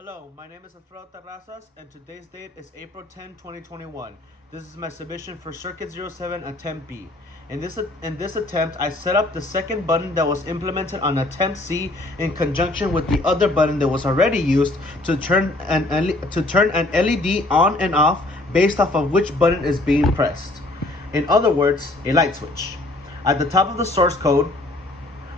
Hello, my name is Alfredo Terrazas, and today's date is April 10, 2021. This is my submission for CIRC07 Attempt B. In this attempt, I set up the second button that was implemented on Attempt C in conjunction with the other button that was already used to turn an LED on and off based off of which button is being pressed. In other words, a light switch. At the top of the source code,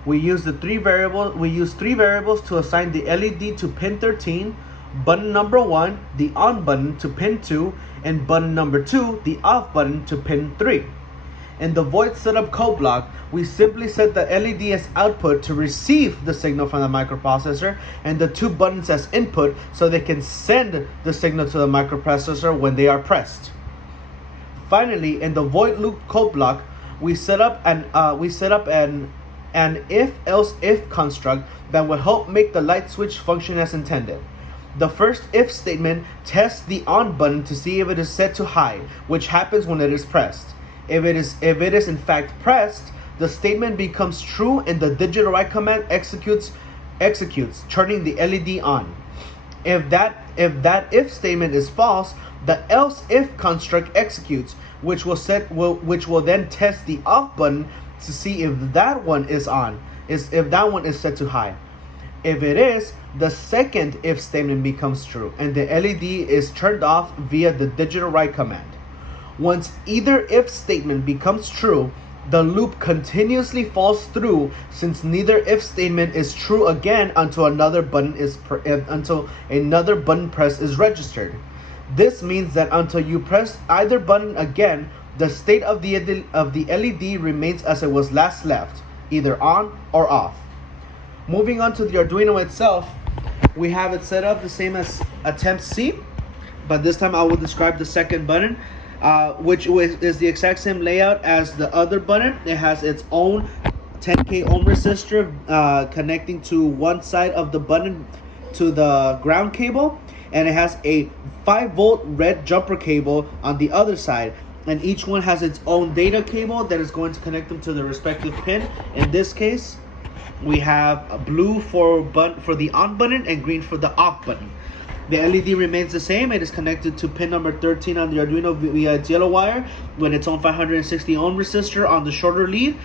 we use three variables to assign the LED to pin 13, button number 1, the on button, to pin 2, and button number 2, the off button, to pin 3. In the void setup code block, we simply set the LED as output to receive the signal from the microprocessor and the two buttons as input so they can send the signal to the microprocessor when they are pressed. Finally, in the void loop code block, we set up an if-else-if construct that will help make the light switch function as intended. The first if statement tests the on button to see if it is set to high, which happens when it is pressed. If it is in fact pressed, the statement becomes true and the digital write command executes, turning the LED on. If that if statement is false, the else if construct executes, which will then test the off button to see if that one is set to high. If it is, the second if statement becomes true and the LED is turned off via the digital write command. Once either if statement becomes true, the loop continuously falls through since neither if statement is true again until another button press is registered. This means that until you press either button again, the state of the LED remains as it was last left, either on or off. Moving on to the Arduino itself, we have it set up the same as Attempt C, but this time I will describe the second button, which is the exact same layout as the other button. It has its own 10K ohm resistor connecting to one side of the button to the ground cable, and it has a 5-volt red jumper cable on the other side. And each one has its own data cable that is going to connect them to the respective pin. In this case, we have a blue for the on button and green for the off button. The LED remains the same. It is connected to pin number 13 on the Arduino via its yellow wire with its own 560 ohm resistor on the shorter lead.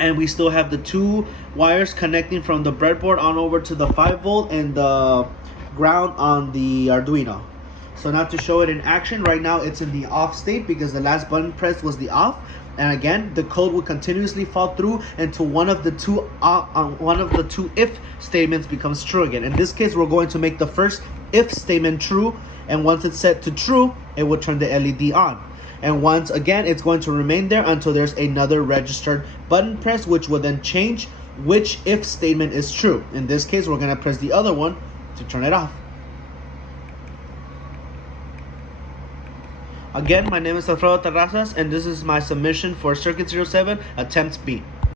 And we still have the two wires connecting from the breadboard on over to the 5-volt and the ground on the Arduino. So now to show it in action, right now it's in the off state because the last button pressed was the off. And again, the code will continuously fall through until one of the two if statements becomes true again. In this case, we're going to make the first if statement true, and once it's set to true, it will turn the LED on. And once again, it's going to remain there until there's another registered button press, which will then change which if statement is true. In this case, we're going to press the other one to turn it off. Again, my name is Alfredo Terrazas, and this is my submission for CIRC07 Attempt B.